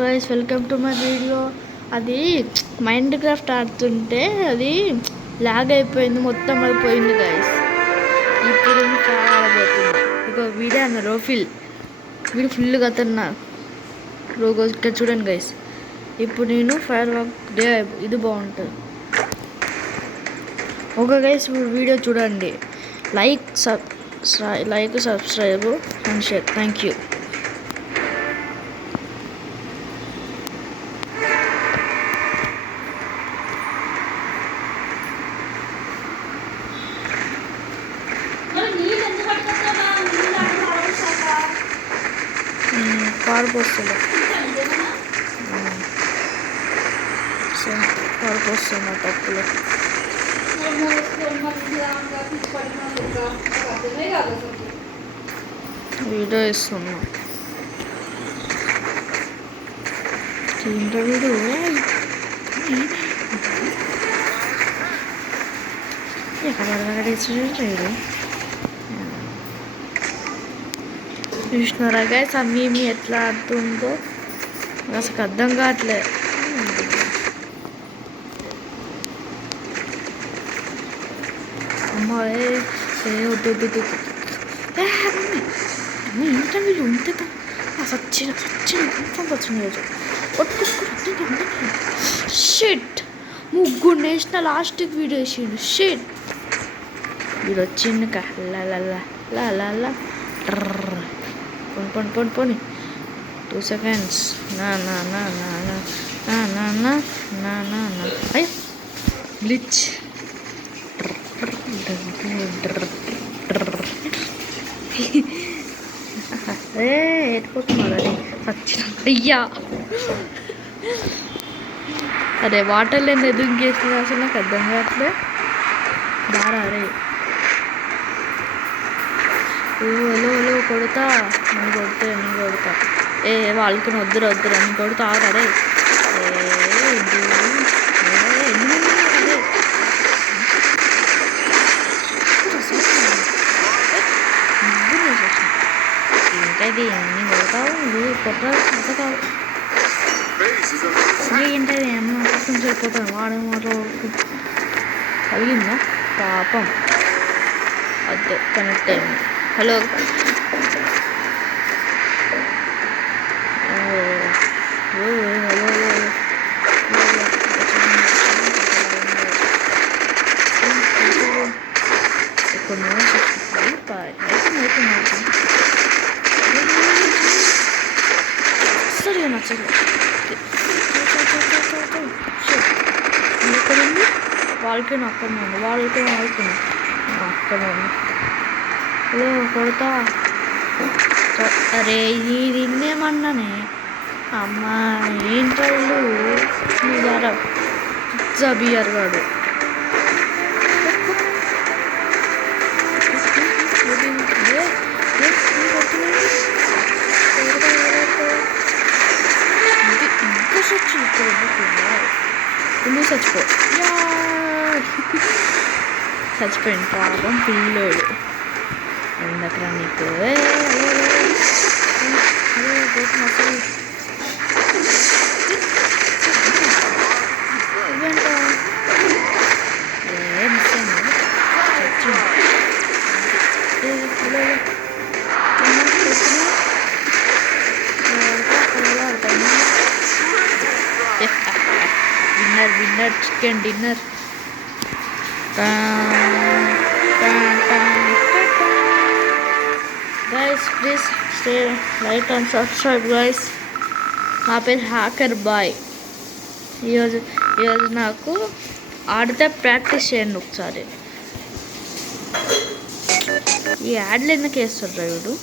Guys, welcome to my video. అది mind craft ఆడుతుంటే అది లాగ్ అయిపోయింది, మొత్తం అది పోయింది గైస్. ఇప్పుడు చాలా ఆడబోతున్నా. ఇక వీడే అన్న రోఫిల్, వీడు ఫుల్ కతున్నా రోగో. ఇక్కడ చూడండి గైస్, ఇప్పుడు నేను ఫైర్ వర్క్ డే ఇది బాగుంటుంది. ఓకే గైస్, ఇప్పుడు వీడియో చూడండి. Like subscribe and share. Thank you. పారిపోస్తుంది పారిపోస్తున్నా తప్పులు. వీడియో ఇస్తున్నా. వీడు చూసినారా గైస్, ఆ మేము ఎట్లా ఆడుతుందో అసలు అర్థం కావట్లే. అమ్మాయి ఇంటర్వ్యూలు ఉంటే సచ్చిన రోజు షిట్, ముగ్గురు నేషనల్ లాస్ట్కి వీడియో వేసిండు. షిట్, వీడు వచ్చిండు పోని 2 seconds. నా అయ్య గ్లిచ్. ఎట్టుకుంటున్నాడు అది వచ్చిన. అయ్యా అరే, వాటర్ లేని ఎదుగు చేసిన అసలు నాకు అర్థం కావట్లే. బారా రే, హలో కొడతా, నేను కొడతా. వాళ్ళకి వద్దురు నేను కొడుతా. ఆగరే, ఏంటది నేను కొడతావు, నువ్వు కొట్టవు. ఏంటది అమ్మ కోసం సరిపోతాను. వాడు మాటలు కలిగిందా పాపం. అదే కనెక్ట్ అయింది. హలో సరే నచ్చదు. ఎక్కడుంది? వాళ్ళకి అక్కడ ఉంది. హలో కొడతా. అరే దీన్నేమన్నానే అమ్మా, ఏంటళ్ళు ద్వారా పిజ్జా బియర్ గాడు. చచ్చిపోయింది పాపం పిల్లోడు. ఎందుకరా నీకు dinner chicken dinner. Guys please stay like and subscribe guys. నా పేరు హ్యాకర్ బాయ్. ఈరోజు నాకు ఆడితే ప్రాక్టీస్ చేయండి ఒకసారి. ఈ యాడ్లు ఎందుకు వేస్తుండ్రా వీడు?